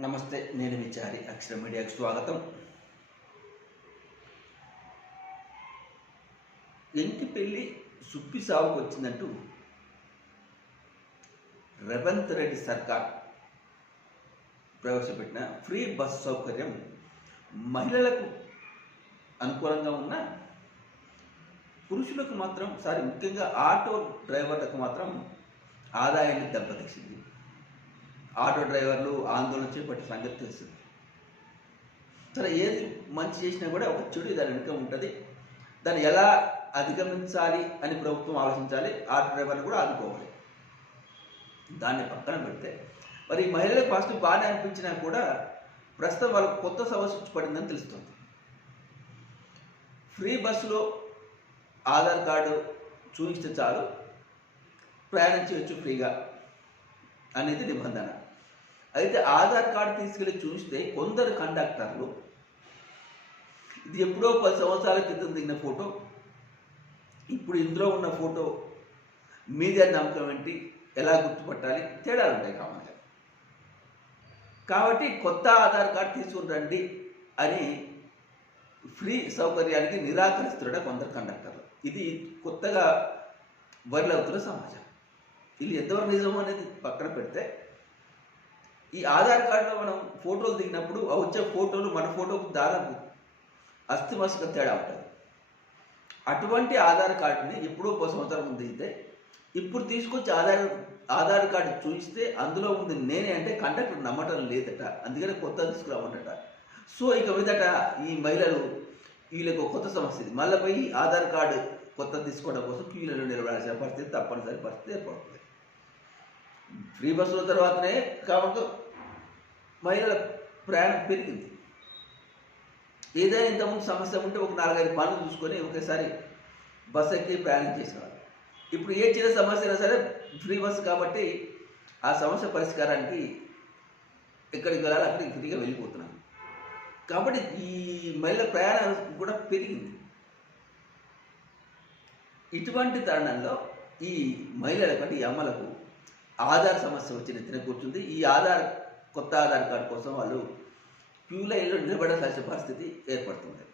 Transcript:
నమస్తే, నేను మీ చారి. అక్షర మీడియాకు స్వాగతం. ఎంకి పెళ్లి సుప్పి సాగుకు వచ్చిందంటూ రేవంత్ రెడ్డి సర్కార్ ప్రవేశపెట్టిన ఫ్రీ బస్ సౌకర్యం మహిళలకు అనుకూలంగా ఉన్న పురుషులకు మాత్రం ముఖ్యంగా ఆటో డ్రైవర్లకు మాత్రం ఆదాయాన్ని దెబ్బతీసింది. ఆటో డ్రైవర్లు ఆందోళన చేపట్టే సంగతి తెలుస్తుంది. సరే, ఏది మంచి చేసినా కూడా ఒక చెడు దాని వెనుక ఉంటుంది. దాన్ని ఎలా అధిగమించాలి అని ప్రభుత్వం ఆలోచించాలి. ఆటో డ్రైవర్లు కూడా ఆదుకోవాలి. దాన్ని పక్కన పెడితే మరి మహిళలకు ఫస్ట్ బాగానే అనిపించినా కూడా ప్రస్తుతం వాళ్ళకు కొత్త సమస్య పడిందని తెలుస్తుంది. ఫ్రీ బస్సులో ఆధార్ కార్డు చూపిస్తే చాలు ప్రయాణం చేయొచ్చు ఫ్రీగా అనేది నిబంధన. అయితే ఆధార్ కార్డు తీసుకెళ్ళి చూస్తే కొందరు కండక్టర్లు ఇది ఎప్పుడో 10 సంవత్సరాల క్రితం దిగిన ఫోటో, ఇప్పుడు ఇందులో ఉన్న ఫోటో మీదే నమ్మకం ఏంటి, ఎలా గుర్తుపట్టాలి, తేడాలు ఉంటాయి కామన్గా. కాబట్టి కొత్త ఆధార్ కార్డు తీసుకుని రండి అని ఫ్రీ సౌకర్యానికి నిరాకరిస్తున్నాడు కొందరు కండక్టర్లు. ఇది కొత్తగా వైరల్ అవుతున్న సమాచారం. ఇది ఎంతవరకు నిజం అనేది పక్కన పెడితే, ఈ ఆధార్ కార్డులో మనం ఫోటోలు దిగినప్పుడు వచ్చే ఫోటోలు మన ఫోటోకు దాదాపు అస్థిమస్క తేడా ఉంటుంది. అటువంటి ఆధార్ కార్డుని ఎప్పుడో 10 సంవత్సరాల ముందు దిగితే ఇప్పుడు తీసుకొచ్చి ఆధార్ కార్డు చూపిస్తే అందులో ఉంది నేనే అంటే కండక్టర్ నమ్మటం లేదట. అందుకని కొత్త తీసుకురావన్నట. సో ఇక మీదట ఈ మహిళలు వీళ్ళకి కొత్త సమస్య ఇది. మళ్ళీ పోయి ఆధార్ కార్డు కొత్త తీసుకోవడం కోసం క్యూలలో నిలబడాల్సిన పరిస్థితి తప్పనిసరి పరిస్థితి ఏర్పడుతుంది. ఫ్రీ బస్సుల తర్వాతనే కాబట్టి మహిళల ప్రయాణం పెరిగింది. ఏదైనా ఇంతకుముందు సమస్య ఉంటే ఒక 4-5 పనులు చూసుకొని ఒకేసారి బస్సు ఎక్కి ప్రయాణం చేసేవారు. ఇప్పుడు ఏ చిన్న సమస్య అయినా సరే ఫ్రీ బస్సు కాబట్టి ఆ సమస్య పరిష్కారానికి ఎక్కడికి వెళ్ళాలి అక్కడికి ఫ్రీగా వెళ్ళిపోతున్నాం. కాబట్టి ఈ మహిళల ప్రయాణం కూడా పెరిగింది. ఇటువంటి తరుణంలో ఈ మహిళలకు ఈ అమ్మలకు ఆధార్ సమస్య వచ్చి నెత్తిన కూర్చుంది. ఈ కొత్త ఆధార్ కార్డు కోసం వాళ్ళు క్యూ లైన్లో నిలబడాల్సిన పరిస్థితి ఏర్పడుతుంది.